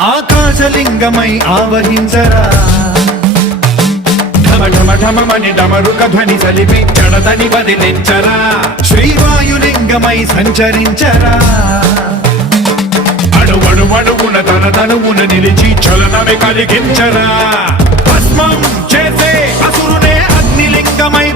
ఆకాశలింగమై ఆవహించరా ఢమఢమఢమని డమరుక ధ్వని సలిపి జడదని వదిలించరా శ్రీవాయులింగమై సంచరించరా అడువడువడువున తన తనువున నిలిచి చలనమే కలిగించరా భస్మం చేసే అసురునే అగ్నిలింగమై